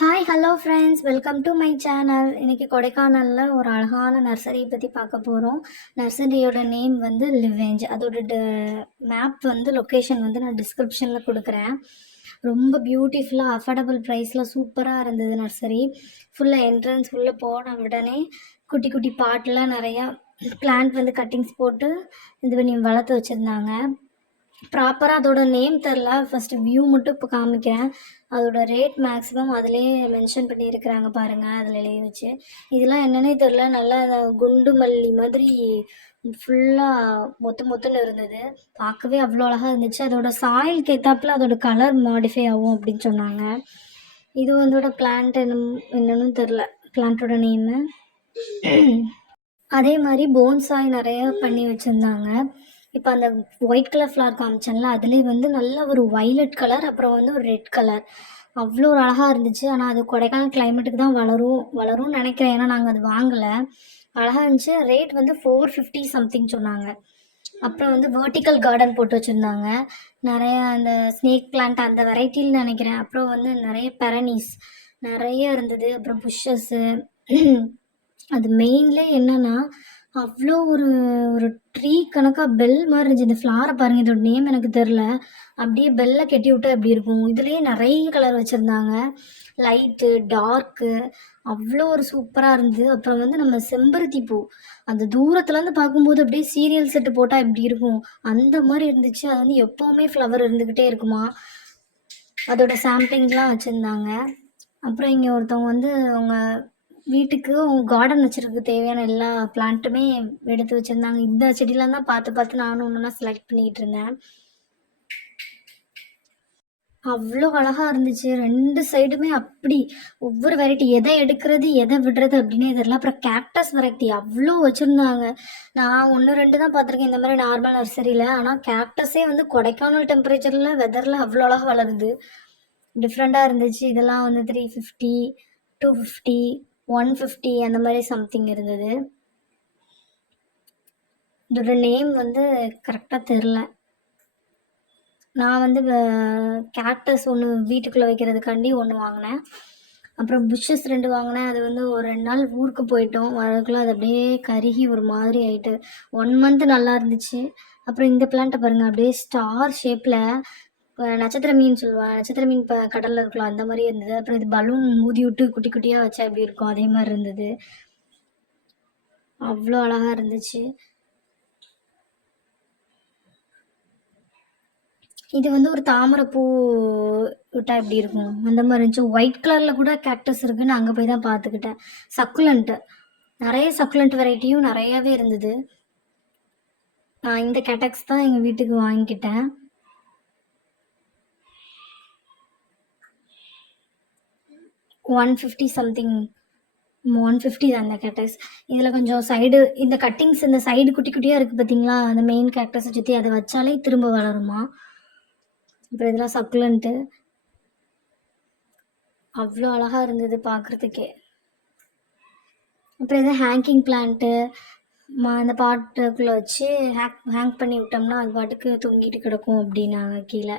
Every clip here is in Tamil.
Hi hello friends welcome to my channel இன்றைக்கி கொடைக்கானலில் ஒரு அழகான நர்சரியை பற்றி பார்க்க போகிறோம் நர்சரியோட நேம் வந்து லிவேஞ்ச் அதோட மேப் வந்து லொக்கேஷன் வந்து நான் டிஸ்கிரிப்ஷனில் கொடுக்குறேன். ரொம்ப பியூட்டிஃபுல்லாக அஃபோர்டபுள் ப்ரைஸில் சூப்பராக இருந்தது நர்சரி ஃபுல்லாக என்ட்ரன்ஸ் உள்ளே போன உடனே குட்டி குட்டி பாட்டெலாம் நிறையா பிளான்ட் வந்து கட்டிங்ஸ் போட்டு இது பண்ணி வளர்த்து வச்சுருந்தாங்க. ப்ராப்பராக அதோட நேம் தெரில ஃபஸ்ட்டு வியூ மட்டும் இப்போ காமிக்கிறேன். அதோட ரேட் மேக்ஸிமம் அதிலே மென்ஷன் பண்ணியிருக்கிறாங்க பாருங்கள் அதில் எழுதி வச்சு. இதெல்லாம் என்னன்னே தெரில நல்லா குண்டு மல்லி மாதிரி ஃபுல்லாக மொத்த மொத்தன்னு இருந்தது. பார்க்கவே அவ்வளோ அழகாக இருந்துச்சு. அதோட சாயிலுக்கு ஏற்றாப்புல அதோட கலர் மாடிஃபை ஆகும் அப்படின்னு சொன்னாங்க. இது வந்தோட பிளான்ட் என்ன என்னன்னு தெரில பிளான்ட்டோட நேமு அதே மாதிரி போன்சாய் நிறைய பண்ணி வச்சுருந்தாங்க. இப்போ அந்த ஒயிட் கலர் ஃப்ளவர் காமிச்சேன்ல அதுலேயே வந்து நல்ல ஒரு வைலட் கலர் அப்புறம் வந்து ஒரு ரெட் கலர் அவ்வளோ ஒரு அழகாக இருந்துச்சு. ஆனால் அது கொடைக்கானல் கிளைமேட்டுக்கு தான் வளரும் வளரும்னு நினைக்கிறேன். ஏன்னா நாங்கள் அது வாங்கலை. அழகாக இருந்துச்சு. ரேட் வந்து ஃபோர் ஃபிஃப்டி சம்திங் சொன்னாங்க. அப்புறம் வந்து வேர்ட்டிக்கல் கார்டன் போட்டு வச்சுருந்தாங்க. நிறைய அந்த ஸ்னேக் பிளான்ட் அந்த வெரைட்டின்னு நினைக்கிறேன். அப்புறம் வந்து நிறைய பெரனிஸ் நிறைய இருந்தது. அப்புறம் புஷ்ஷஸ்ஸு அது மெயின்லேயே என்னென்னா அவ்வளோ ஒரு ஒரு ட்ரீ கணக்காக பெல் மாதிரி இருந்துச்சு. இந்த ஃப்ளாரை பாருங்கள் இதோட நேம் எனக்கு தெரில அப்படியே பெல்லை கட்டி விட்டா எப்படி இருக்கும்? இதுலேயே நிறைய கலர் வச்சுருந்தாங்க. லைட்டு டார்க்கு அவ்வளோ ஒரு சூப்பராக இருந்தது. அப்புறம் வந்து நம்ம செம்பருத்தி பூ. அந்த தூரத்துலேருந்து பார்க்கும்போது அப்படியே சீரியல் செட்டு போட்டால் எப்படி இருக்கும்? அந்த மாதிரி இருந்துச்சு. அது வந்து எப்போவுமே ஃப்ளவர் இருந்துக்கிட்டே இருக்குமா? அதோட சாம்பிளிங்லாம் வச்சுருந்தாங்க. அப்புறம் இங்கே ஒருத்தவங்க வந்து அவங்க வீட்டுக்கு கார்டன் வச்சுருக்கு தேவையான எல்லா பிளான்ட்டுமே எடுத்து வச்சுருந்தாங்க. இந்த செடியெலாம் தான் பார்த்து பார்த்து நானும் ஒன்று செலக்ட் பண்ணிக்கிட்டு இருந்தேன். அவ்வளோ அழகாக இருந்துச்சு. ரெண்டு சைடுமே அப்படி. ஒவ்வொரு வெரைட்டி எதை எடுக்கிறது எதை விடுறது அப்படின்னே தெரியல. அப்புறம் கேக்டஸ் வெரைட்டி அவ்வளோ வச்சுருந்தாங்க. நான் ஒன்று ரெண்டு தான் பார்த்துருக்கேன். இந்த மாதிரி நார்மல் நர்சரியில் ஆனால் கேக்டஸே வந்து கொடைக்கானல் டெம்பரேச்சரில் வெதரில் அவ்வளோ அழகாக வளருது. டிஃப்ரெண்ட்டாக இருந்துச்சு. இதெல்லாம் வந்து three fifty two fifty one fifty அந்த மாதிரி சம்திங் இருந்தது. இதோட நேம் வந்து கரெக்டாக தெரில நான் வந்து கேக்டஸ் ஒன்று வீட்டுக்குள்ளே வைக்கிறதுக்காண்டி ஒன்று வாங்கினேன். அப்புறம் புஷ்ஷஸ் ரெண்டு வாங்கினேன். அது வந்து ஒரு ரெண்டு நாள் ஊருக்கு போயிட்டோம். வரதுக்குள்ளே அது அப்படியே கருகி ஒரு மாதிரி ஆகிட்டு ஒன் மந்த் நல்லா இருந்துச்சு. அப்புறம் இந்த பிளான்ட்டை பாருங்கள் அப்படியே ஸ்டார் ஷேப்பில் நட்சத்திர மீன் சொல்லுவாங்க நட்சத்திர மீன் இப்போ கடலில் இருக்கலாம் அந்த மாதிரி இருந்தது. அப்புறம் இது பலூன் ஊதி விட்டு குட்டி குட்டியாக வச்சா எப்படி இருக்கும்? அதே மாதிரி இருந்தது. அவ்வளோ அழகாக இருந்துச்சு. இது வந்து ஒரு தாமரை பூ விட்டா எப்படி இருக்கும்? அந்த மாதிரி இருந்துச்சு. ஒயிட் கலரில் கூட கேக்டஸ் இருக்குன்னு அங்கே போய் தான் பார்த்துக்கிட்டேன். சக்குலண்ட்டு நிறைய சக்குலண்ட் வெரைட்டியும் நிறையாவே இருந்தது. நான் இந்த கேட்டக்ஸ் தான் எங்கள் வீட்டுக்கு வாங்கிக்கிட்டேன். One fifty something one fifty தான் இந்த கேட்டஸ் இதில் கொஞ்சம் சைடு இந்த கட்டிங்ஸ் இந்த சைடு குட்டி குட்டியாக இருக்குது பார்த்தீங்களா அந்த மெயின் கேட்டஸை சுற்றி அதை வச்சாலே திரும்ப வளருமா? அப்புறம் இதெல்லாம் சக்குலண்ட்டு அவ்வளோ அழகாக இருந்தது பார்க்குறதுக்கே அப்புறம் இது ஹேங்கிங் பிளான்ட்டு அந்த பாட்டுக்குள்ளே வச்சு ஹேக் ஹேங் பண்ணி விட்டோம்னா அது பாட்டுக்கு தொங்கிட்டு கிடக்கும் அப்படின்னாங்க கீழே.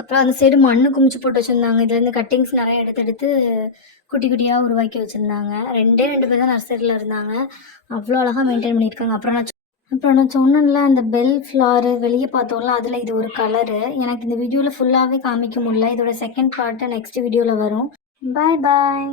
அப்புறம் அந்த சைடு மண்ணு குமிச்சு போட்டு வச்சுருந்தாங்க. இதுலேருந்து கட்டிங்ஸ் நிறைய எடுத்து எடுத்து குட்டி குட்டியாக உருவாக்கி வச்சுருந்தாங்க. ரெண்டே ரெண்டு பேர் தான் நர்சரியில் இருந்தாங்க. அவ்வளோ அழகாக மெயின்டைன் பண்ணியிருக்காங்க. அப்புறம் நான் அப்புறம் நான் சொன்னேன்ல அந்த பெல் ஃப்ளாரு வெளியே பார்த்தோம்ல அதில் இது ஒரு கலரு எனக்கு இந்த வீடியோவில் ஃபுல்லாகவே காமிக்க முடியல. இதோட செகண்ட் பார்ட்டு நெக்ஸ்ட் வீடியோவில் வரும். பாய் பாய்